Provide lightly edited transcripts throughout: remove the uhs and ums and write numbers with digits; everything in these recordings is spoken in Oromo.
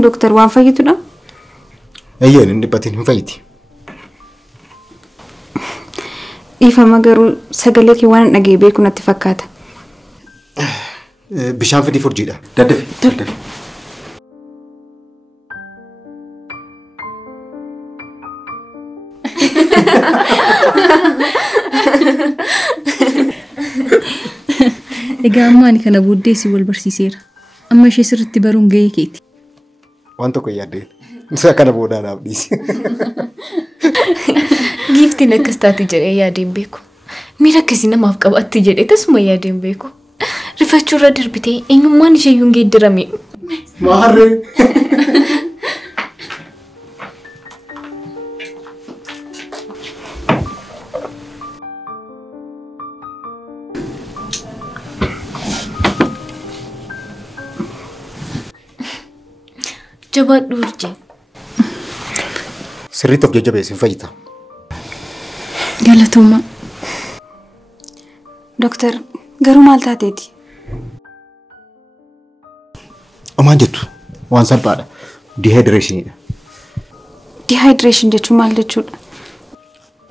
Akkam doktor waan fayyitudha? Eeyyeen inni dhibbatiin hin fayyiti. Ifama garuu sagalee kee waan dhagee beeku natti fakkaata. Bishaan fidii furjiidha. Daddafi. Egaa ammaani kana booddee si wal barsiiseera. Amma ishee sirriitti baruun gahee keeti. Waan tokko yaaddeen. Isa kana boodaa naaf dhiisi. Giiftiin akkas taati jedhee yaadeen beeku. Miira akkasii namaaf qabaatti jedhee tasuma yaadeen beeku. Rifachuurra darbitee eenyummaan isheeyyuu hin geeddarame. Maarree. Jabaadhu urjii. Sirriitti of jajjabeessin fayyita. Galatooma. Doktor garuu maal taateeti? Omaan jettu waan salphaadha. Dehydration. Dehydration jechuun maal jechuudha?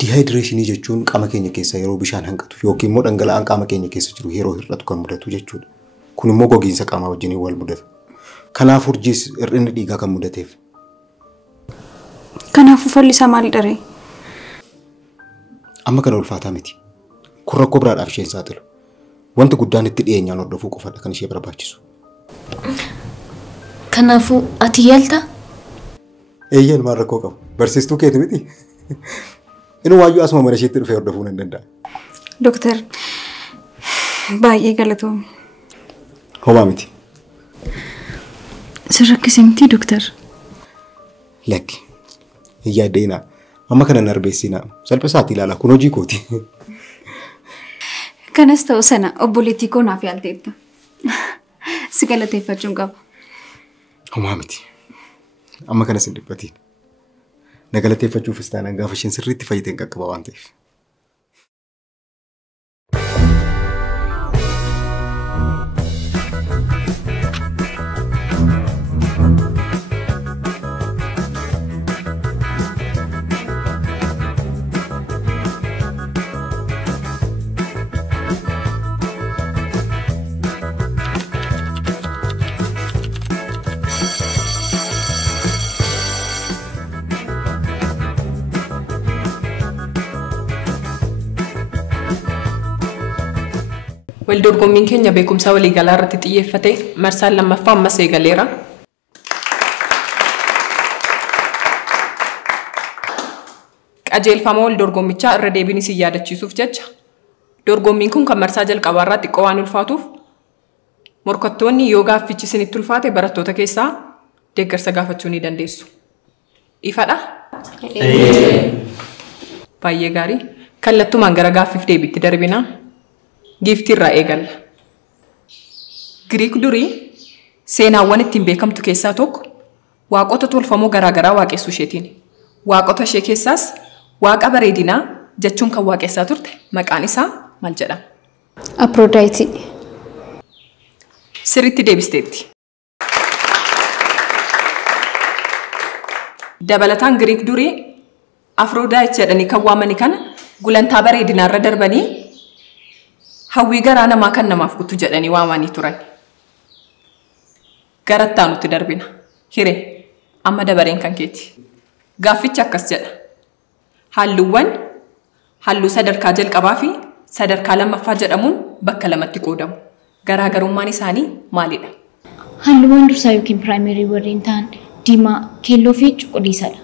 Dehydration jechuun qaama keenya keessa yeroo bishaan hanqatu yookiin immoo dhangala'aan qaama keenya keessa jiru yeroo hir'atu kan mudatu jechuudha. Kun immoo gogiinsa qaamaa wajjin wal mudata. Kanaaf urjiis hir'inni dhiigaa kan mudateef. Kanaafuu falli isaa maal dharee? Amma kana ulfaataa miti. Kun rakkoo biraadhaaf isheen saaxilu. Wanti guddaan itti dhiyeenyaan hordofuu qofadha kan ishee barbaachisu. Kanaafuu ati yaalta? Eeyyeen maal rakkoo qabu? Barsiistuu keeti miti? Inni waayyuu asuma mana isheetti dhufee hordofuu nan danda'a. Doktor baay'ee galatoomne. Homaa miti. Sirrakkise miti doktor. Lakki. Yaaddeena. Amma kana narbeessinaa. Salphisaatti ilaala kun hojii kooti. Kanas ta'u sana obboleettii koo naaf yaalteetta. Si galateeffachuun qaba. Homaa miti. Amma kanas hin dhiphatiin. Na galateeffachuufis taanaan gaafa isheen sirriitti fayyiteen qaqqaba waan ta'eef. Waldorgommiin keenya beekumsa waliigalaa irratti xiyyeeffate marsaan lammaffaa ammas eegaleera. Qajeelfama waldorgommichaa irra deebiin isin yaadachiisuuf jecha dorgommiin kun kan marsaa jalqabaa irraa xiqqoo waan ulfaatuuf morkattoonni yoo gaaffichi isinitti ulfaate barattoota keessaa deeggarsa gaafachuu ni dandeessu. Ifadha? Baay'ee gaarii. Kallattumaan gara gaaffiif deebiitti darbina. Giiftii irraa eegalla. Giriik durii seenaawwan ittiin beekamtu keessaa tokko waaqota tolfamoo garaagaraa waaqessuu isheetiin. Waaqota ishee keessaas waaqa bareedinaa jechuun kan waaqessaa turte maqaan isaa maal jedhama? Aphrodite. Sirriitti deebisteetti. Dabalataan Giriik durii Aphrodite jedhanii kan waamani kana gulantaa bareedinaa irra darbanii hawwii garaa namaa kan namaaf guutu jedhanii waamanii turan. Garattaa nutti darbina. Hiree amma dabareen kan keeti. Gaaffichi akkas jedha. Halluuwwan halluu sadarkaa jalqabaa fi sadarkaa lammaffaa jedhamuun bakka lamatti qoodamu. Garaagarummaan isaanii maalidha? Halluuwwan dursaa yookiin piraayimerii warreen ta'an diimaa, keelloo fi cuquliisadha.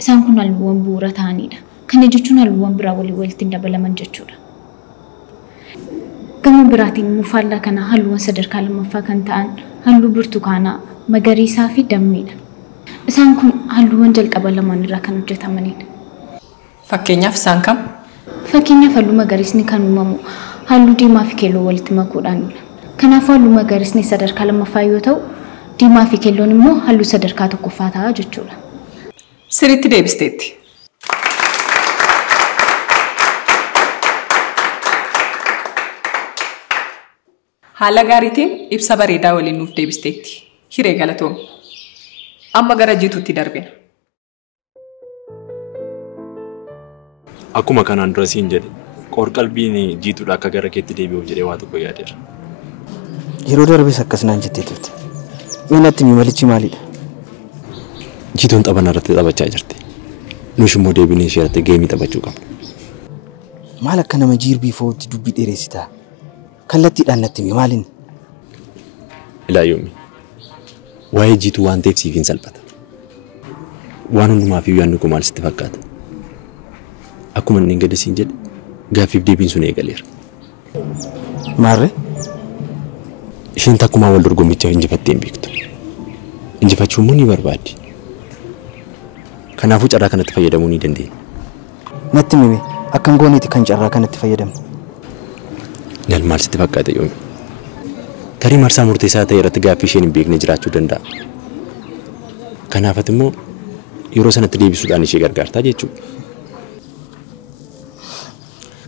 Isaan kun halluuwwan bu'uura ta'anidha. Kana jechuun halluuwwan biraa walitti dabalaman jechuudha. Gama biraatiin mufaallaa kana halluuwwan sadarkaa lammaffaa kan ta'an halluu burtukaanaa, magariisaa fi dammiidha. Isaan kun halluuwwan jalqaba lamaan irraa kan hojjetamanidha. Fakkeenyaaf isaan kam? Fakkeenyaaf halluu magariisni kan uumamu halluu diimaa fi keelloo walitti makuudhaanidha. Kanaafuu halluu magariisni sadarkaa lammaffaa yoo ta'u, diimaa fi keelloon immoo halluu sadarkaa tokkoffaa ta'a jechuudha. Sirriitti deebisteetti. Haala gaariitiin ibsa bareedaa waliin nuuf deebisteetti. Hiree galatoomi. Amma gara jiituutti darbina. Akkuma kanaan dura siin jedhe qorqalbiin jiituudha akka gara keetti deebi'uuf jedhee waa tokko yaadeera. Yeroo darbes akkasnaan jettee turte. Meenatti mimalichi maalidha? Jiituun taphan irratti taphachaa jirti. Nush immoo deebinee ishee irratti geemii taphachuu qabna. Maal akka nama jiirbii footti dubbii dheeressitaa? Kallattiidhaan natti himi maalinni? Ilaayyoomi. Waa'ee jiituu waan ta'eef siif hin salphata. Waan hundumaaf iyyuu yaadni koo maal sitti fakkaata? Akkuma inni gadi siin jedhe gaaffiif deebiin sun eegaleera. Maarree? Isheen takkumaa wal dorgommicha injifattee hin beektu. Injifachuu immoo ni barbaaddi. Kanaafuu carraa kanatti fayyadamuu ni dandeenya. Natti himi akkan gooneeti kan carraa kanatti fayyadamnu. Nal maal sitti fakkaata yoomi? Tarii marsaa murteessaa ta'e irratti gaaffii isheen hin beekne jiraachuu danda'a. Kanaafat immoo yeroo sanatti deebisuudhaan ishee gargaartaa jechuudha.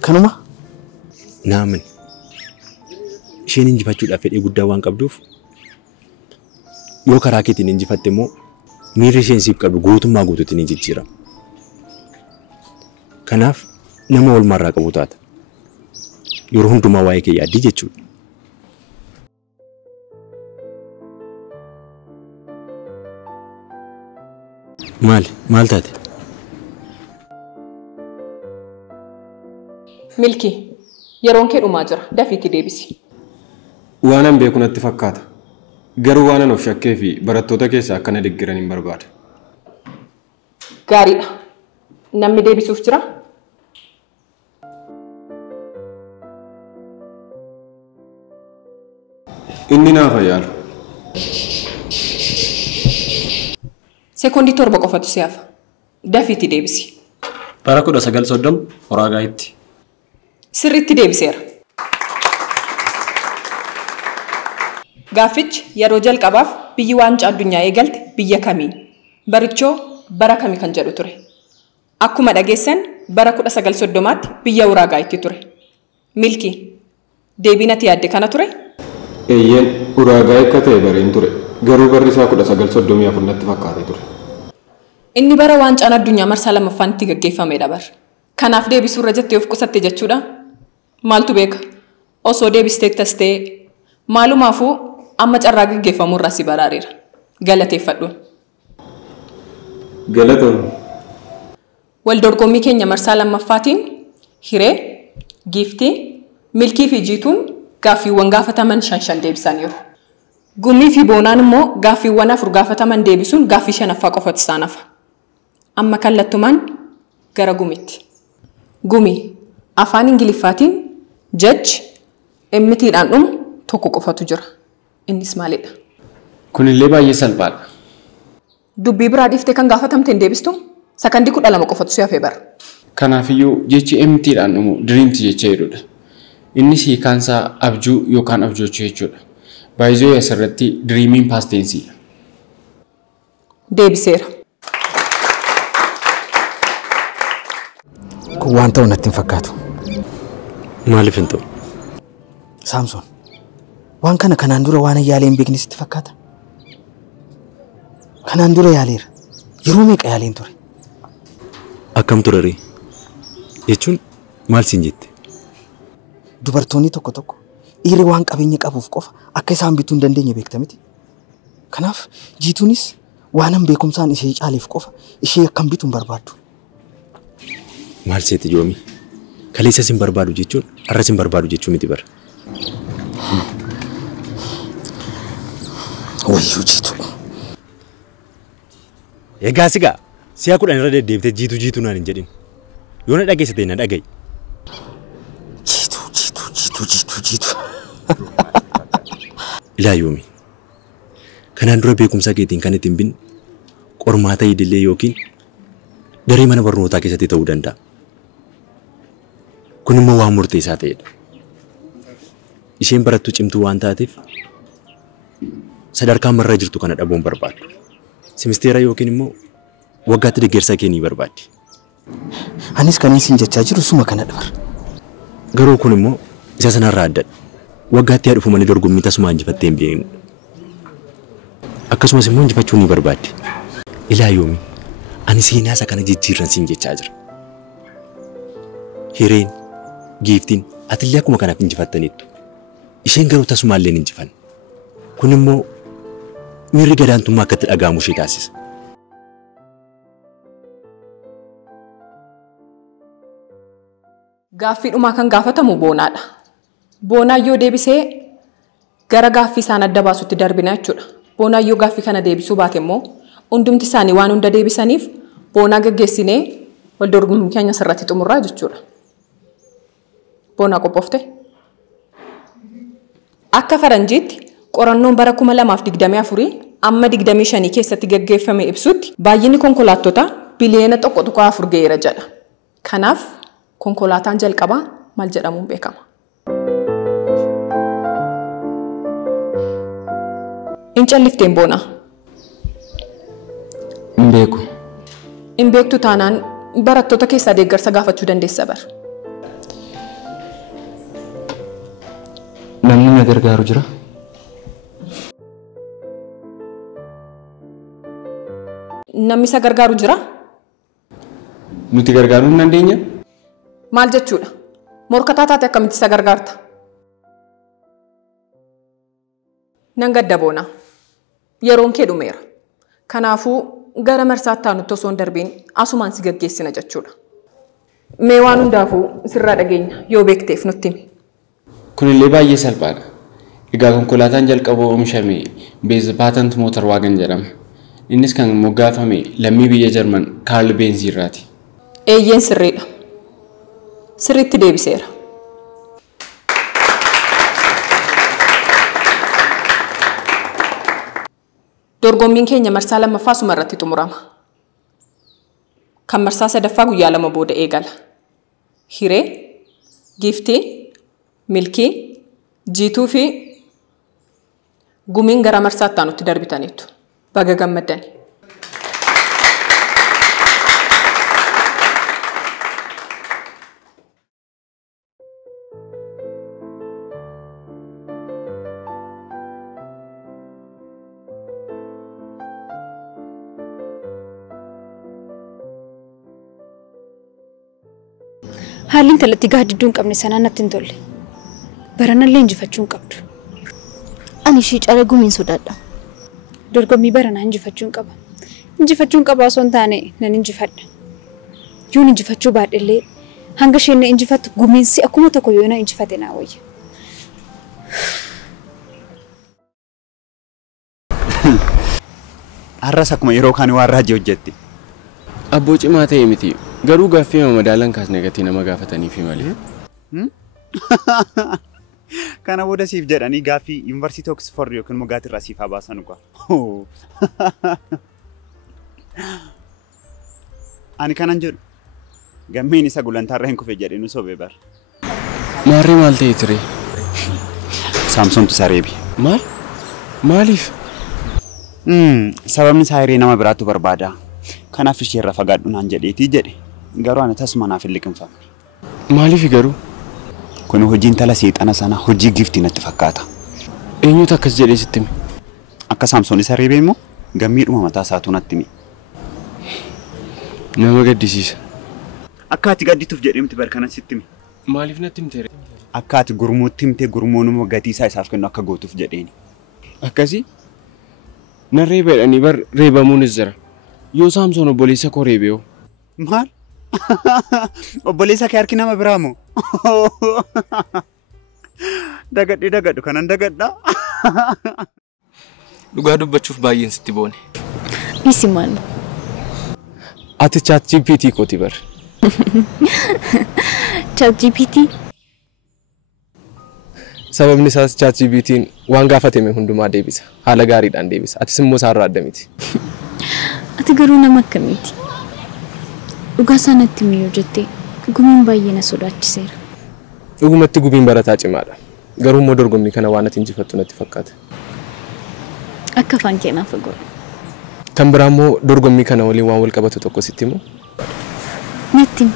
Kanuma? Naaman. Isheen injifachuudhaaf fedhii guddaa waan qabduuf yoo karaa keetiin injifatte immoo miirri isheen siif qabdu guutummaa guutuutti ni jijjiirama. Kanaaf nama walmarraa qabu taata. Yeroo hundumaa waa'ee kee yaaddii jechuudha. Maal taate? Milkii, yeroon kee dhumaa jira. Dafiitti deebisi. Waanan beeku natti fakkaata. Garuu waanan of shakkee fi barattoota keessaa akkana deeggaran hin barbaada. Gaariidha. Namni deebisuuf jira? Inni naaf yaalu. Sekoondii 7 qofatu si hafa. Dafiitti deebisi. Bara 1930 Horaagaayitti. Sirriitti deebiseera. Gaaffichi yeroo jalqabaaf biyyi waancaa addunyaa eegalte biyya kamii? Barichoo bara kamii kan jedhu ture. Akkuma dhageessan bara 1930tti biyya Horaagaayitti ture. Milkii, deebiin ati yaadde kana ture? Eeyyeen Horaagaayii akka ta'e bareen ture. Garuu barri isaa 1934 natti fakkaate ture. Inni bara waancaan addunyaa marsaa lammaffaan itti gaggeeffamedha bar. Kanaaf deebisuu irra jettee of qusatte jechuudha. Maaltu beeka? Osoo deebistee tastee maalumaafuu amma carraa gaggeeffamuu irraa si baraareera. Galateeffadhuun. Galatoon. Wal dorgommii keenya marsaa lammaffaatiin hiree, giiftii, milkii fi jiituun gaaffiiwwan gaafataman 5 deebisaniiru. Gumii fi boonaan immoo gaaffiiwwan 4 gaafataman deebisuun gaaffii 5ffaa qofatti isaan hafa. Amma kallattumaan gara gumitti. Gumii afaan Ingiliffaatiin judge emmitiidhaan dhumu tokko qofatu jira. Innis maalidha? Kunillee baay'ee salphaadha. Dubbii biraa dhiiftee kan gaafatamte hin deebistu? Sakandii 12 qofatu si hafee bara. Kanaafiyyuu jechi emmitiidhaan dhumu dreams jecha jedhudha. Innis hiikaansaa abjuu yookaan abjoochuu jechuudha. Baay'ee asirratti dreamiin past tenseedha. Deebiseera. Kun waan ta'u natti hin fakkaatu. Maaliif hin ta'u? Saamsoon, waan kana kanaan dura waan yaalee hin beekne sitti fakkaata? Kanaan dura yaaleera. Yeroo meeqa yaaleen ture? Akkam ture ree? Jechuun maal siin jette? Dubartoonni tokko tokko dhiirri waan qabeenya qabuuf qofa akka isaan bituu hin dandeenye beekta miti. Kanaaf jiituunis waanan beekumsaan ishee caaleef qofa ishee akkam bituu hin barbaaddu. Maal seeti yoomi? Kaleessa sin barbaadu jechuun har'a sin barbaadu jechuu miti bara. Wayyuu jiitu. Egaa sigaa si'a 10 irra deddeebitee jiitu naan hin jedhin. Yoo na dhageessite na dhaga'i. Jiitu. Ilaayoomi. Kanaan dura beekumsa keetiin kan ittiin bin qormaata idilee yookiin daree mana barnootaa keessatti ta'uu danda'a. Kun immoo waan murteessaa ta'edha. Isheen barattuu cimtuu waan taateef sadarkaa marra jirtu kana dhabuun barbaadu. Simisteera yookiin immoo waggaatti deeggarsa kee ni barbaaddi. Anis kan isin jechaa jiru suma kana dhabar. Garuu kun immoo isa sanarraa addadha. Waggaatti haa dhufumanii dorgommii tasuma injifattee hin beeknu. Akkasumas immoo injifachuu ni barbaaddi. Ilaa yoomi ani seenaa isa kana jijjiirran siin jechaa jira. Hireen, giiftiin atillee akkuma kanaaf injifattaniittu. Isheen garuu tasumaallee hin injifanne. Kun immoo miirri gadaantummaa akkatti dhaga'amu ishee taasisa. Gaaffii dhumaa kan gaafatamu Boonaadha. Boonaan yoo deebisee gara gaaffii isaan adda baasutti darbina jechuudha. Boonaan yoo gaaffii kana deebisuu baate immoo hundumti isaanii waan hunda deebisaniif Boonaa gaggeessinee wal dorgommii keenya sirratti xumurraa jechuudha. Boonaa qophoofte? Akka faranjiitti qorannoon bara 2024 amma 25 keessatti gaggeeffame ibsutti baay'inni konkolaattota biliyoona 1.4 ga'eera jedha. Kanaaf konkolaataan jalqabaa maal jedhamuun beekama? In callifteen Boonaa? Hin beeku. Hin beektu taanaan barattoota keessaa deeggarsa gaafachuu dandeessa bara. Namni na gargaaru jira? Namni isa gargaaru jira? Nuti gargaaruu hin dandeenya? Maal jechuudha? Morkataa taate akkamitti isa gargaarta? Nan gadda Boonaa. Yeroon kee dhumeera. Kanaafuu gara marsaatti aanutti osoo hin darbiin asumaan si gaggeessina jechuudha. Mee waan hundaafuu sirraa dhageenya yoo beekteef nutti himi. Kunillee baay'ee salphaadha. Egaa konkolaataan jalqaba oomishame Beez Paatant Mootar Waagan jedhama. Innis kan moggaafame lammii biyya Jarman Kaarl Benz irraati. Eeyyeen sirriidha. Sirriitti deebiseera. Dorgommiin keenya marsaa lammaffaa suma irratti xumurama. Kan marsaa sadaffaa guyyaa 2 booda eegala. Hiree, giiftii, milkii, jiituu fi gumiin gara marsaatti aanutti darbitaniitu. Baga gammaddanii. Haalli intalatti gaaddidduu hin qabne sanaan natti hin tolle. Baranallee injifachuu hin qabdu. Ani ishee caala gumiin sodaadha. Dorgommii baranaa injifachuu hin qaba. Injifachuu hin qaba osoo hin taane nan injifadha. Yoon injifachuu baadhellee hanga isheen na injifattu gumiinsi akkuma tokko yoo na injifate naa wayya. Har'as akkuma yeroo kaan waan raajii hojjetti. Abboo cimaa ta'e miti. Garuu gaaffii madaalan kaasne gatii nama gaafataniif malee. Kana booda siif jedhanii gaaffii Yuunivarsiitii Oksford yookiin immoo gaatii irraa siif habaasan qofa. Ani kanan jedhu gammeen isa gulantaarra hin kufe jedhee nu sobee bara. Maarree maal ta'e ture? Saamsoomtu sareebi. Maal? Maaliif? Sababni isaa hiree nama biraatu barbaada. Kanaaf ishee irra fagaadhu naan jedheetii jedhe. Garuu ani tasuma naaf hin liqinfamne. Maaliif garuu? Kun hojiin tala seexana sana hojii giiftii natti fakkaata. Eenyutu akkas jedhee sitti hime? Akka Saamsoon isa reebee immoo gammiidhuma mataa isaatu natti hime. Nama gaddisiisa. Akka ati gaddituuf jedhee miti barkanan sitti hime. Maaliif natti himte? Akka ati gurmuutti himtee gurmuun immoo gatii isaa isaaf kennu akka gootuuf jedheeni. Akkasii? Na reebeedhanii bar reebamuunis jira. Yoo Saamsoon obboleessa koo reebee maal? Obboleessa kee harki nama biraa moo? Dagadhu kanan dagadhaa. Dhugaa dubbachuuf baay'een sitti boone. Isi maal? Ati ChatGPT kooti bar. ChatGPT? Sababni isaas ChatGPT'n waan gaafatame hundumaa deebisa. Haala gaariidhaan deebisa. Atis immoo isaarraa adda miti. Ati garuu nama akkamiiti? Dhugaa sanatti miyyoo jettee gumiin baay'ee na sodaachiseera. Dhugumatti gumiin barataa cimaadha. Garuu immoo dorgommii kana waan ati injifattu natti fakkaata. Akka afaan kee naaf godhu. Kan biraa immoo dorgommii kana waliin waan wal qabatu tokko sitti himu. Natti himi.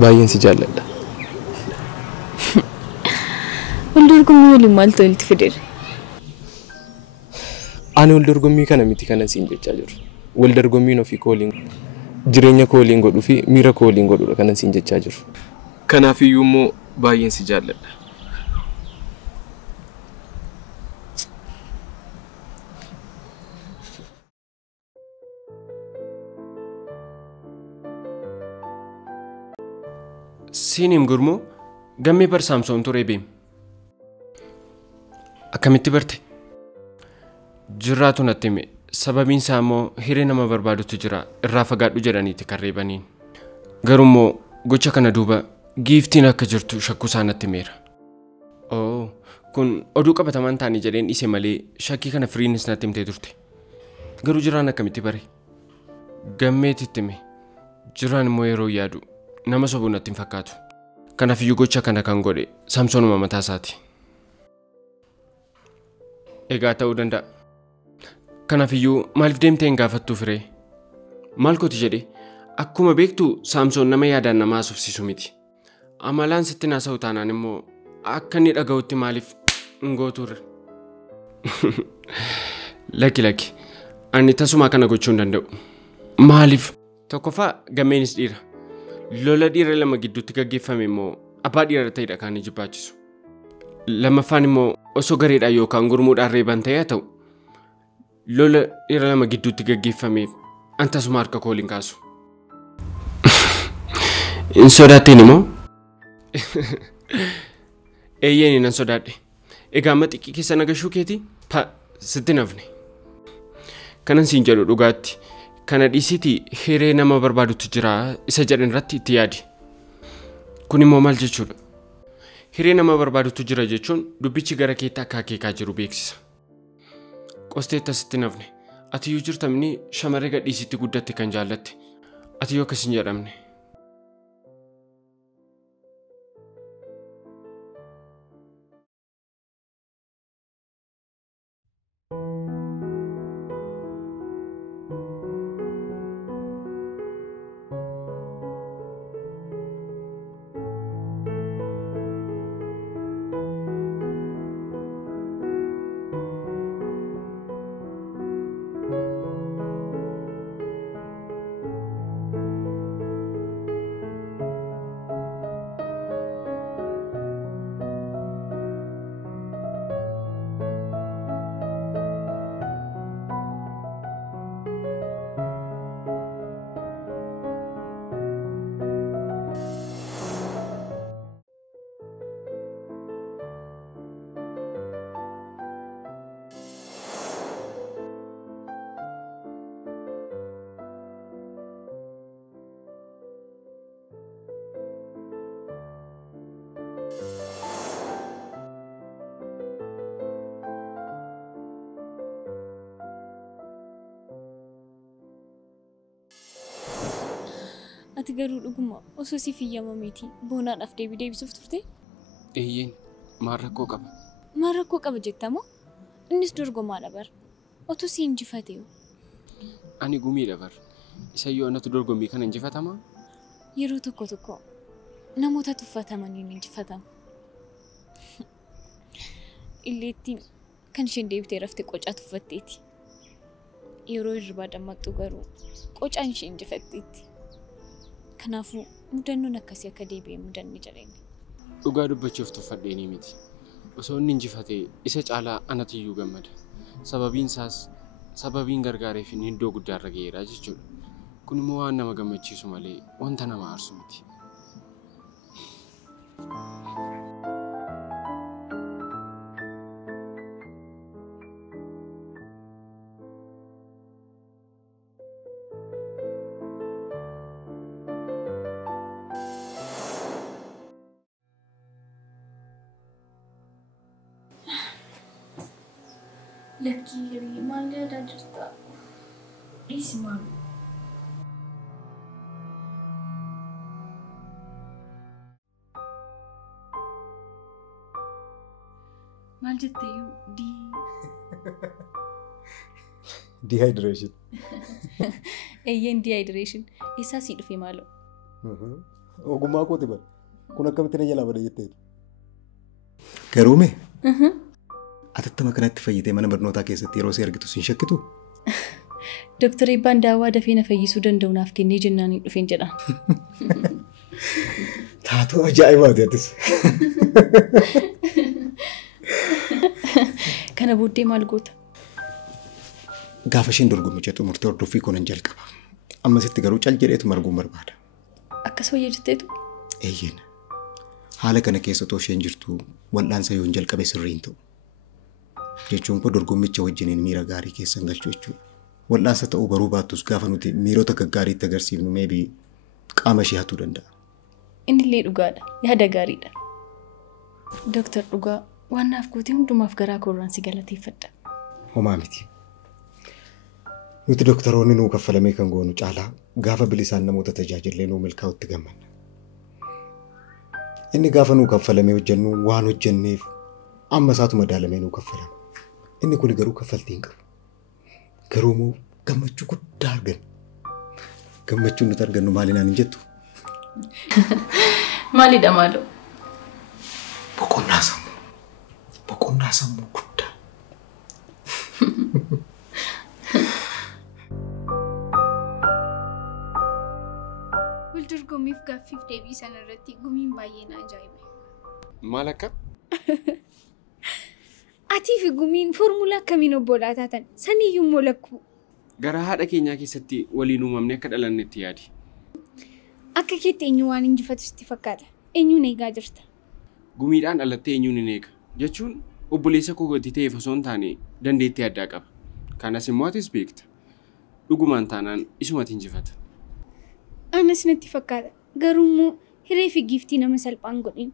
Baay'een si jaalladha. Wal dorgommii waliin maaltu walitti fideera? Ani wal dorgommii kana miti kana siin jechaa jiru. Wal dorgommiin ofii kooliin jireenya kooliin godhuu fi miira kooliin godhuudha kana siin jechaa jiru. Kanaaf iyyuu immoo baay'een si jaalladha. Siinim gurmoo gammee bar Saamsoon turee beem. Akkamitti barte? Jirraatu natti hime. Sababiin isaa immoo hiree nama barbaadutu jira irraa fagaadhu jedhaniiti kan reebaniin. Garuu immoo gocha kana duuba giiftiin akka jirtu shakkuu isaa natti himeera. Kun oduu qabatamaan taanii jedheen ise malee shakkii kana firiinis natti himtee turte. Garuu jiraan akkamitti bare? Gammeetitti hime. Jiraan immoo yeroo yaadu nama sobuu natti hin fakkaatu. Kanaaf iyyuu gocha kana kan godhe Saamsoonuma mataa isaati. Egaa ta'uu danda'a. Kanaaf iyyuu maaliif deemtee hin gaafattuu firee? Maal kooti jedhee? Akkuma beektu Saamsoon nama yaadaan nama haasofsiisu miti. Amalaan sitti naasa'u taanaan immoo akka inni dhaga'utti maaliif hin gootuurre? Lakki. Ani tasumaa kana gochuu hin danda'u. Maaliif? Tokkoffaa gammeenis dhiira. Lola dhiira lama gidduutti gaggeeffame immoo abbaa dhiira ta'edha kan inni jibbaachisu. Lammaffaan immoo osoo gareedhaan yookaan gurmuudhaan reeban ta'ee ta'u lola dhiira lama gidduutti gaggeeffameef antasuma harka kooliin kaasu. Hin sodaattiin immoo? Eeyyeen hin sodaadhe. Egaa amma xiqqii keessa nagashuu keeti? Sitti nafne. Kanan siin jedhu dhugaatti. Kana dhiisitii hiree nama barbaadutu jira isa jedhan irratti itti yaadi. Kun immoo maal jechuudha? Hiree nama barbaadutu jira jechuun dubbichi gara keetti akka akeekaa jiru beeksisa. Qosteetta sitti nafne. Ati yoo jirtamni shamarree gadhiisitti guddatte kan jaallatte. Ati yoo akkas hin jedhamne. Ati garuu dhuguma osoo si fiyyama miti boonaadhaaf deebisuuf turte? Eeyyeen maal rakkoo qaba? Maal rakkoo qaba jettamoo? Innis dorgomaadha bar. Otoo si injifate yoo? Ani gumiidha bar. Isa yoo anatu dorgommii kana injifatamaa? Yeroo tokko namoota tuffatamanii ni injifatamu. Illeettiin kan isheen deebitee raftee qocaa tuffatteeti. Yeroo hirribaa dammaqxu garuu qocaan ishee injifatteetti. Kanaafuu mudannoon akkasii akka deebi'ee mudanne jedhani. Dhugaa dubbachuuf tuffadheenii miti. Osoo inni injifatee isa caalaa anatiyyuu gammada. Sababiin gargaareef inni iddoo guddaarra ga'eera jechuudha. Kun immoo waan nama gammachiisu malee wanta nama aarsu miti. Lakkiiri maal yaadaa jirta? Ismaan. Maal jetteeyyuu Dehydration. Eeyyeen dehydration. Isaa sii dhufe maaloo? Ogummaa kooti bara. Kun akkamitti na jalaa bada jetteetu. Garuume? Atattama kanatti fayyitee mana barnootaa keessatti yeroo si argitu sin shakkitu? Dooktar Eebbaan daawwaa dafee na fayyisuu danda'u naaf kennee jennaan dhufeen jedha. Taatoo ajaa'ibaati atis. Kana booddee maal goota? Gaafa isheen dorgommicha xumurtee hordoffii koo nan jalqaba. Ammasitti garuu cal jedheetu marguun barbaada. Akkas wayya jetteetu? Eeyyeen. Haala kana keessa too isheen jirtu wal'aansa yoon jalqabe sirriin ta'u. Jechuun koo dorgommicha wajjiniin miira gaarii keessan galchuu jechuudha. Wal'aansa ta'uu baruu baattus gaafa nuti miirota gaggaariitti agarsiifnu meebii qaama ishee hatuu danda'a. Innillee dhugaadha. Yaada gaariidha. Dooktar Dhugaa waan naaf goote hundumaaf garaa koorraan si galateeffadha. Homaa miti. Nuti dooktaroonni nuu kaffalamee kan goonu caalaa gaafa bilisaan namoota tajaajillee nuu milkaa'utti gammanna. Inni gaafa nuu kaffalamee hojjennu waan hojjenneef amma isaatu madaalamee nuu kaffalama. Inni kun garuu kaffaltii hin qabu. Garuu moo gammachuu guddaa arganna. Gammachuun nuti argannu maalinaan hin jettu? Maalidha maaloo? Boqonnaa sammuu. Boqonnaa sammuu guddaa. Waldorgommiif gaaffiif deebii sanarratti gumiin baay'ee na ajaa'ibe. Maal akka? Atii fi gumiin foormulaa akkamiin obbolaa taatan saniyyuu immoo lakkuu. Gara haadha keenyaa keessatti waliin uumamne akka dhalannetti yaadi. Akka keetti eenyu waan injifatu sitti fakkaata. Eenyuun eegaa jirta? Gumiidhaan dhalattee eenyuun hin eega. Jechuun obboleessa koo gadi ta'eef osoo hin taane dandeettii addaa qaba. Kanas immoo atis beekta. Dhugumaan taanaan isumatti injifata. Anas natti fakkaata. Garuu immoo hiree fi giiftii nama salphaan godhin.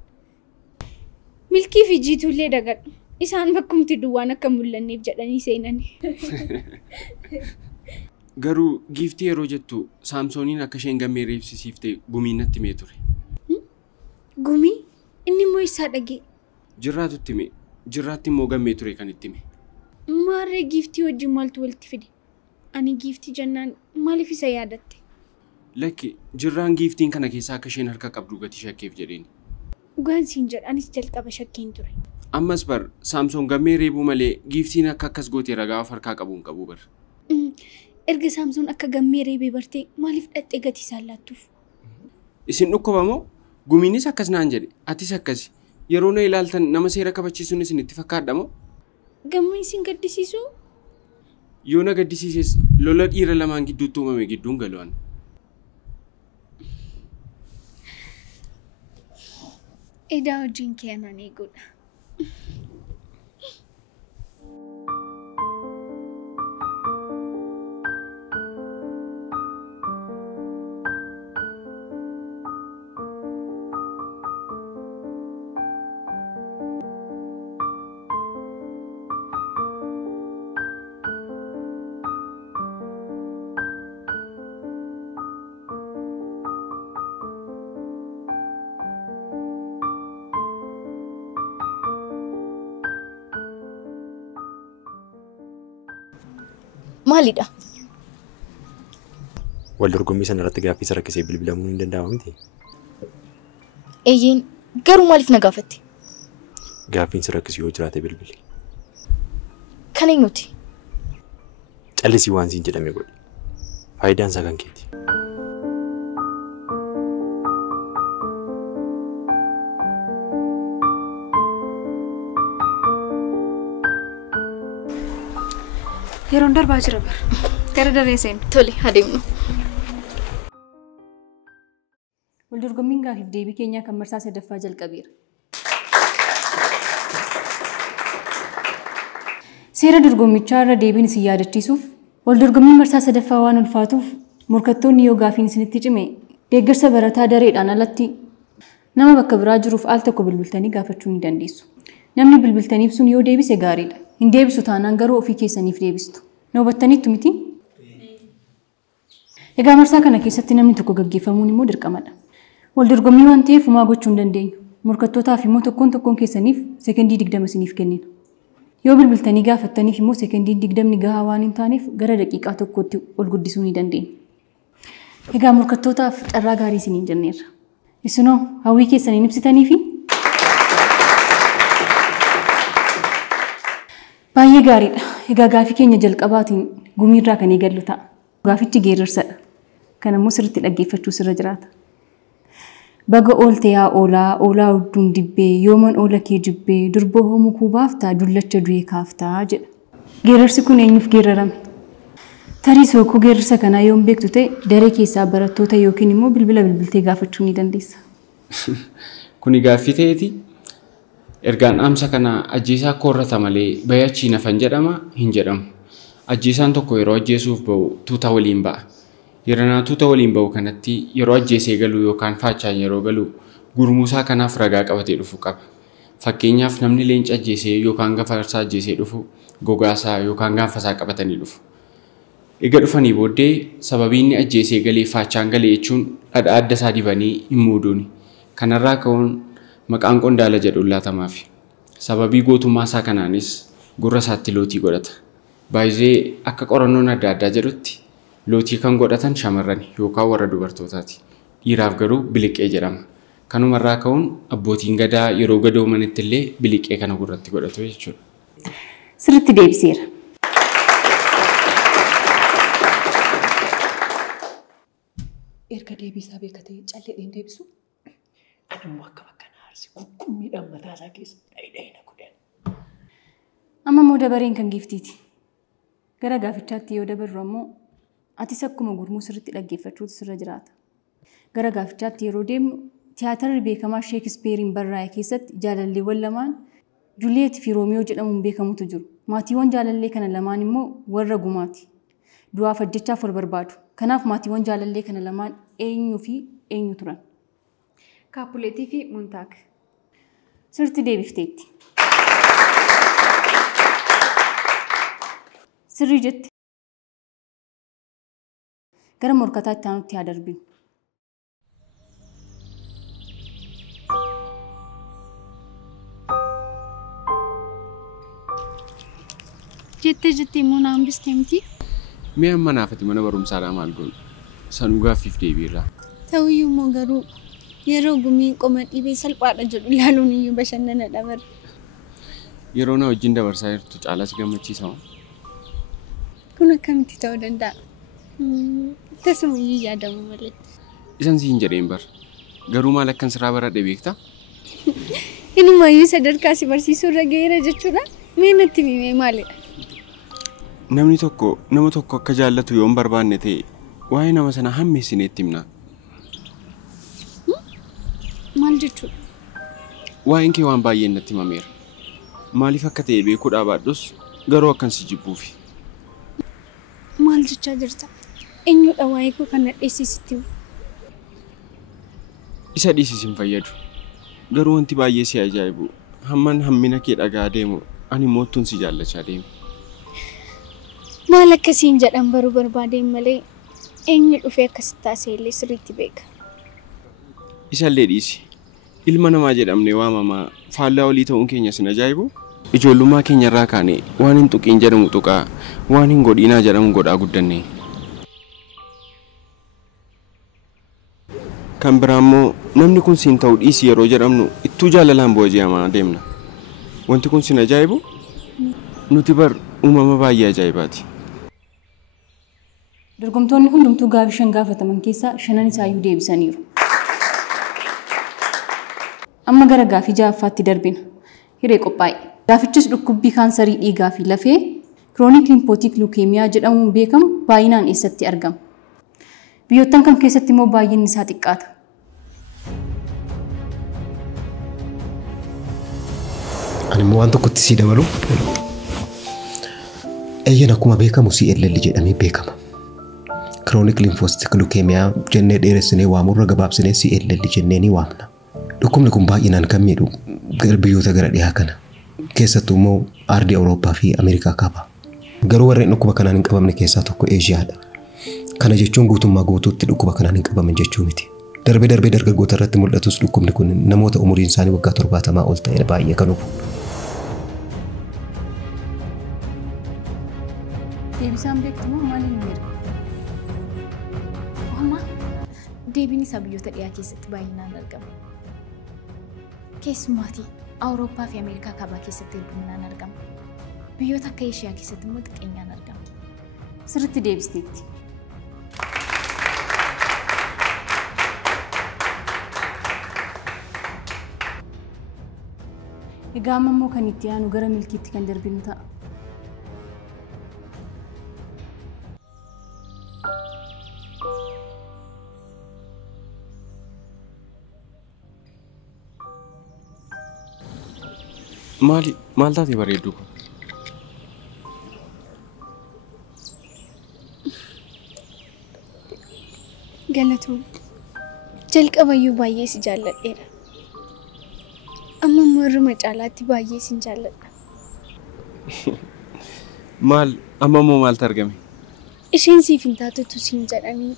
Milkii fi jiituullee dagadhu. Isaan bakkumti duwwaan akka mul'anneef jedhanii seenani. Garuu giiftii yeroo jettu Saamsooniin akka isheen gammee reebsisiiftee gumiin natti himee ture. Gumii? Inni immoo isaa dhagee. Jirraatutti hime. Jirraatti immoo gammee ture kan itti hime. Maarree giiftii wajjin maaltu walitti fide? Ani giiftii jennaan maaliif isa yaadatte? Lakki jirraan giiftiin kana keessaa akka isheen harka qabdu gatii shakkeef jedheeni. Dhugaan siin jedhanis jalqaba shakkeen ture. Ammas bar Saamsoon gammee reebuu malee giiftiin akka akkas gootee ragaa of harkaa qabuun qabu bar. Erga Saamsoon akka gammee reebee bartee maaliif dhattee gatii isaan laattuuf? Isin dhukkuba moo? Gumiinis akkas naan jedhe. Atis akkasi. Yeroo na ilaaltan nama seera kabachiisuun isin itti fakkaadha moo? Gammee isin gaddisiisuu? Yoo na gaddisiises lola dhiira lamaan gidduutti uumame gidduun galu'an. Edaa wajjin keenan eeguudha. Maalidha? Waldorgommii sana irratti gaaffii isa rakkisee bilbilamuun hin danda'amu miti. Eeyyeen garuu maaliif na gaafatte? Gaaffiin isa rakkisu yoo jiraate bilbili. Kan eenyuti? Callisii waan siin jedhame godhi. Faayidaan isaa kan keeti. Yeroon darbaa jira bar. Gara daree seen. Tole adeemnu. Waldorgommiin gaaffiif deebii keenyaa kan marsaa sadaffaa jalqabeera. Seera dorgommichaa irra deebiin isin yaadachiisuuf waldorgommiin marsaa sadaffaa waan ulfaatuuf morkattoonni yoo gaaffiin isinitti cime deeggarsa barataa dareedhaan alatti nama bakka biraa jiruuf al tokko bilbiltanii gaafachuu ni dandeessu. Namni bilbiltaniif sun yoo deebise gaariidha. Hin deebisu taanaan garuu ofii keessaniif deebistu. Na hubattaniittu miti? Egaa marsaa kana keessatti namni tokko gaggeeffamuun immoo dirqamadha. Waldorgommii waan ta'eef homaa gochuu hin dandeenyu. Morkattootaaf immoo tokkoon keessaniif sekendii 20 isiniif kennina. Yoo bilbiltanii gaafattaniif immoo sekendii 20 gahaa waan hin taaneef gara daqiiqaa tokkootti ol guddisuu ni dandeenya. Egaa morkattootaaf carraa gaarii isiniin jenneerra. Isinoo hawwii keessaniin ibsitanii fi Baay'ee gaariidha. Egaa gaafii keenya jalqabaatiin gumiirraa kan eegallu ta'a. Gaafichi geerarsadha. Kan ammoo sirriitti dhaggeeffachuu sirra jiraata. Baga oolte yaa oolaa, oolaa hodduun dibbee, yooman oola kee jibbee, durboo hoomuu kuubaaftaa, dullacha du'ee kaaftaa jedha. Geerarsi kun eenyuuf geerarame? Tarii sookuu geerarsa kanaa yoon beektu ta'e daree keessaa barattoota yookiin immoo bilbila bilbiltee gaafachuu ni dandeessa. Kuni gaaffii ta'eeti. Ergaan dhaamsa kana ajjeesaa koorrata malee bayachii nafan jedhama hin jedhamu. Ajjeesaan tokko yeroo ajjeesuuf ba'u tuuta waliin ba'a. Yeranaa tuuta waliin ba'u kanatti yeroo ajjeesee galuu yookaan faachaan yeroo galuu gurmuusaa kanaaf ragaa qabatee dhufu qaba. Fakkeenyaaf namni leenca ajjeesee yookaan gafarsaa ajjeesee dhufu gogaasaa yookaan gaanfasaa qabatanii dhufu. Egaa dhufanii booddee sababii inni ajjeesee galee faachaan galee jechuun dhadhaa adda isaa dibanii hin muuduuni. Kanarraa ka'uun maqaan qondaala jedhuun laatamaaf. Sababii gootummaa isaa kanaanis gurra isaatti lootii godhata. Baay'ee akka qorannoon adda addaa jedhutti lootii kan godhatan shamarran yookaan warra dubartootaati. Dhiiraaf garuu biliqee jedhama. Kanumarraa ka'uun abbootiin gadaa yeroo gadoomanitti illee biliqee kana gurratti godhatu jechuudha. Sirriitti deebiseera. Erga deebisaa beekatee calleedhaan deebisu ani immoo akka bakka naarsi gurgummiidhaan mataa isaa keessa dhayina godhan. Amma immoo dabareen kan giiftiiti. Gara gaafichaatti yoo dabarru ammoo atis akkuma gurmuu sirriitti dhaggeeffachuutu sirra jiraata. Gara gaafichaatti yeroo deemnu tiyaatarri beekamaa Sheekispeeriin barraa'e keessatti jaalalleewwan lamaan Juliyeet fi Roomiyoo jedhamuun beekamutu jiru. Maatiiwwan jaalallee kana lamaan immoo warra gumaati. Du'aaf ajjechaaf wal barbaadu. Kanaaf maatiiwwan jaalallee kana lamaan eenyuu fi eenyu turan? Kaapuleetii fi Montaak. Sirriitti deebifteetti. Sirrii jette. Gara morkataa itti aanutti haa darbinu. jettee immoo na hambistee miti. Mee amma naafati mana barumsaadhaa maal goonu? Sanuu gaaffiif deebiirra. Ta'uyyuu immoo garuu yeroo gumiin qoma dhibee salphaadha jedhu ilaaluun iyyuu bashannana dhabar. Yeroo na wajjin dabarsaa jirtu caalas gammachiisa moo? Kun akkamitti ta'uu danda'a? Tasuma iyyuu yaadamu malee. Isan siin jedheen bar. Garuu maal akkan sirraa baradhe beektaa? Inumayyuu sadarkaa si barsiisuu irra ga'eera jechuudha. Mee natti himee maalidha? Namni tokko nama tokko akka jaallatu yoon barbaanne ta'e waa'ee nama sana hammeessineetti himna. Maal jechuudha? Waa'een kee waan baay'een natti himameera. Maaliif akka ta'e beekuu dhaabadhus garuu akkan si jibbuufi. Maal jechaa jirta? Eenyudha waa'ee koo kan nadheessisitti? Isa dhiisis hin fayyadu. Garuu wanti baay'ee si ajaa'ibu hamman hammina kee dhagaa deemu ani moottuun si jaallachaa deemu. Maal akkasiin jedhan baruu barbaadeen malee eenyu dhufee akkasitti taasee illee sirriitti beeka. Isallee dhiisi. Ilma namaa jedhamne waamamaa faallaa olii ta'uun keenya sin ajaa'ibu. Ijoollummaa keenyarraa kaane waan hin tuqiin jedhamu tuqaa waan hin godhiinaa jedhamu godhaa guddanne. Kan biraa immoo namni kun siin ta'uu dhiisi yeroo jedhamnu ittuu jaalalaan booji'amaa deemna. Wanti kun sin ajaa'ibu nuti bar uumama baay'ee ajaa'ibaati. Dorgomtoonni hundumtuu gaafii shan gaafataman keessaa shanan isaayyuu deebisaniiru. Amma gara gaafii ja'affaatti darbina. Hiree qophaa'e. Gaafichis dhukkubbii kaansarii dhiigaa fi lafee kiroonik limpootik luukeemiyaa jedhamuun beekamu baay'inaan eessatti argama? Biyyoottan kam keessatti immoo baay'inni isaa xiqqaata? Ani immoo waan tokkotti sii dabalu. Eeyyan akkuma beekamu CLL jedhamee beekama. Kiroonik limpootik luukeemiyaa jennee dheeressinee waamurra gabaabsinee CLL jennee ni waamna. Dhukkubni kun baay'inaan kan miidhu biyyoota gara dhiyaa kana. Keessattuu immoo ardii Awurooppaa fi Ameerikaa qaba. Garuu warreen dhukkuba kanaan hin qabamne keessaa tokko Eeshiyaadha. Kana jechuun guutummaa guutuutti dhukkuba kanaan hin qabaman jechuu miti. Darbee dargaggoota irratti mul'atus dhukkubni kun namoota umuriin isaanii waggaa 70 ol ta'e baay'ee kan hubu. Deebisaan beektamoo maaliin miira? Amma deebiin isaa biyyoota dhiyaa keessatti baay'inaan argama. Keessumaatii Awurooppaa fi Ameerikaa kaabaa keessatti hedduminaan argama. biyyoota akka Eeshiyaa keessatti immoo xiqqeenyaan argama. Sirriitti deebisteetti. Egaa amma immoo kan itti aanu gara milkiitti kan darbinu ta'a. Maal taatee bareeddu kun? Galatoon jalqabayyuu baay'ee si jaalladheera. Amma immoo irra caalaatti baay'ee si jaalladha. Amma immoo maaltu argame? Isheen siif hin taatutu siin jedhanii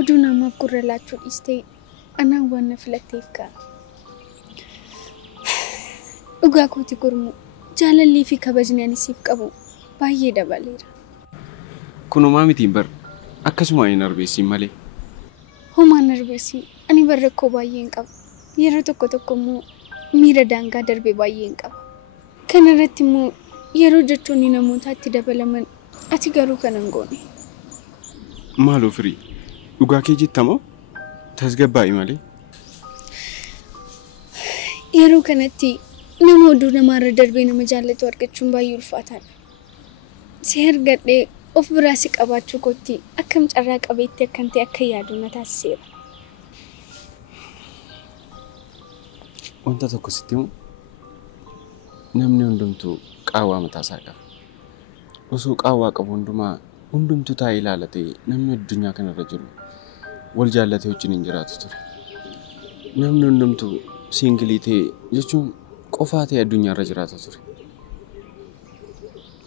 oduu namaaf gurra laachuu dhiistee anaan waan na filatteef ka'a. Dhugaa kooti gurmu jaalallii fi kabajni ani siif qabu baay'ee dabaleera. Kunumaa mitiin bar akkasuma hin arbeessiin malee. Homaan arbeessii ani bar rakkoo baay'ee hin qabu. Yeroo tokko immoo miira daangaa darbee baay'ee hin qaba. Kana irratti immoo yeroo jechoonni namootaatti dabalaman ati garuu kan hin goone. Maaloo firii dhugaa kee jettamoo tasgabbaa'i malee. Yeroo kanatti nama oduu namaarra darbee nama jaallatu argachuun baay'ee ulfaataadha. Si argadhee of biraa si qabaachuu kootti akkam carraa qabeetti akkan ta'e akka yaadu na taasiseera. Wanta tokko sitti himu namni hundumtuu qaawwaa mataasaa qaba. Osoo qaawwaa qabu hundumtuu taa'ee ilaalatee namni addunyaa kanarra jiru wal jaallatee wajjin hin jiraatu ture. Namni hundumtuu siingilii ta'e jechuun qofaa ta'e addunyaarra jiraata ture.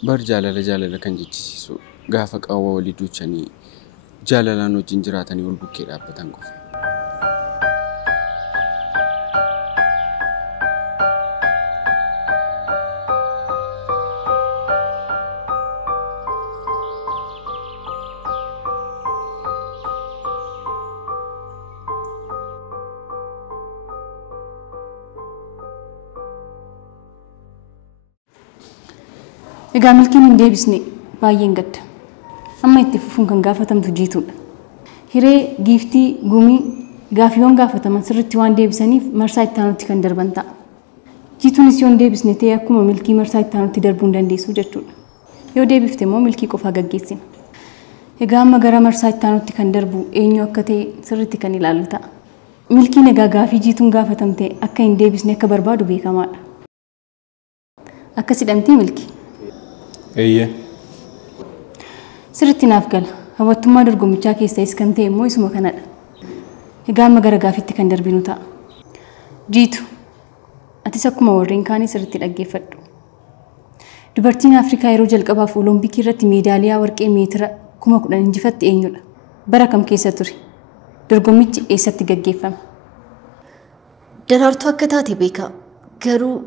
Bar jaalala kan jechisiisu gaafa qaawwaa walii duuchanii jaalalaan wajjin jiraatanii wal bukkee dhaabbatan qofa. Egaa milkiin hin deebisne baay'een gadda. Amma itti fufuun kan gaafatamtu jiituudha. Hiree giiftii gumii gaafiiwwan gaafataman sirriitti waan deebisaniif marsaa itti aanutti kan darban ta'a. Jiituunis yoo hin deebisne ta'e akkuma milkii marsaa itti aanutti darbuu hin dandeessu jechuudha. Yoo deebifte immoo milkii qofaa gaggeessina. Egaa amma gara marsaa itti aanutti kan darbu eenyu akka ta'e sirriitti kan ilaallu ta'a. Milkiin egaa gaafii jiituun gaafatamte akka hin deebisne akka barbaadu beekamaadha. Akkas hidhamtii milkii. Eeyyee. Sirriitti naaf gala. Hawwattummaa dorgommichaa keessais kan ta'e immoo isuma kanadha. Egaa amma gara gaafiitti kan darbinu ta'a. Jiitu. Atis akkuma warreen kaanii sirriitti dhaggeeffadhu. Dubartiin Afrikaa yeroo jalqabaaf Olompikii irratti meedaaliyaa warqee meetira 10,000 injifatte eenyudha? Bara kam keessa ture? Dorgommichi eessatti gaggeeffame? Daraartuu akka taate beeka. Garuu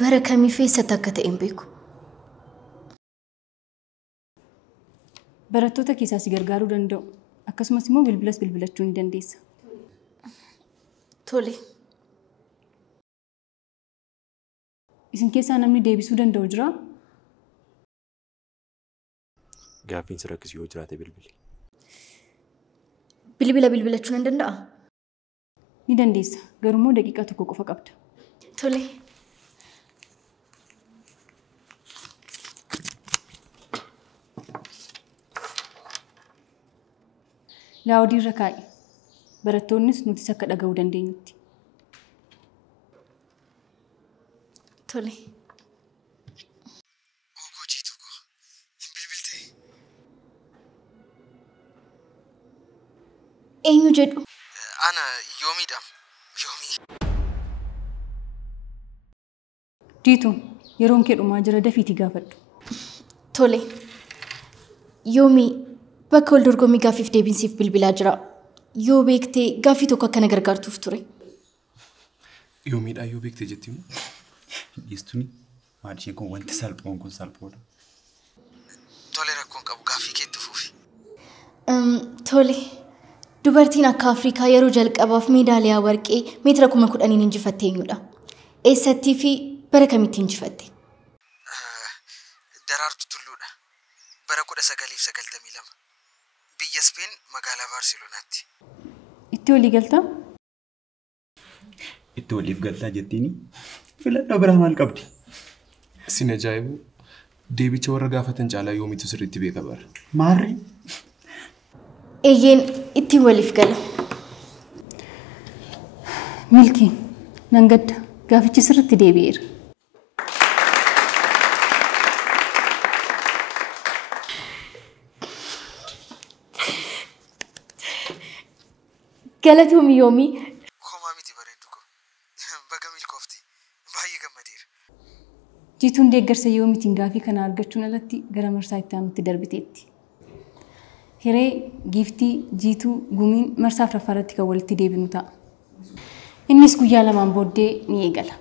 bara kamiif eessatti akka ta'e hin beeku. Barattoota keessaa si gargaaruu danda'u. Akkasumas immoo bilbilas bilbilachuu ni dandeessa. Tole. Isin keessaa namni deebisuu danda'u jiraa? Gaaffiin si rakkisu yoo jiraate bilbili. Bilbilachuu nan danda'a? Ni dandeessa. Garuu immoo daqiiqaa tokko qofa qabda. Tole. Laawudii irra kaa'i. Barattoonnis nutis akka dhaga'uu dandeenyutti. Tole. Eenyu jedhu? Ana yoomiidhaam. Yoomii. Jiitu yeroon kee dhumaa jira dafiitii gaafadhu. Tole. Yoomii. Bakka wal dorgommii gaaffiif deebinsiif bilbilaa jira. Yoo beektee gaaffii tokko akkana gargaartuuf ture. Yoomiidhaa yoo beektee jettiin dhiistuni maal isheen kun wanti salphoon kun salphoodha. Tole rakkoon qabu gaaffii keetti fuufi. Tole. Dubartiin akka Afrikaa yeroo jalqabaaf meedaaliyaa warqee meetira 10,000 injifatte eenyudha? Eessattii fi bara kamitti injifatte? bara 1992 biyya Speen magaalaa Baarselonaatti. Itti walii galtaa? Itti waliif galtaa jettiini filannoo biraa maal qabdi? Sin ajaa'ibu deebicha warra gaafatan caalaa yoomitu sirriitti beeka bara. Maarri? Eeyyeen ittiin waliif gala. Milkii nan gadda gaafichi sirriitti deebi'eera. Galatoomii yoomii. Homaa miti bareeddu ko. Baga milkoofti. Baay'ee gammadeera. Jiituun deeggarsa yoomiitiin gaafii kana argachuun alatti gara marsaa itti aanutti darbiteetti. Hiree, giiftii, jiituu, gumiin marsaa afuraffaa irratti kan walitti deebinu ta'a. Innis guyyaa lamaan booddee ni eegala.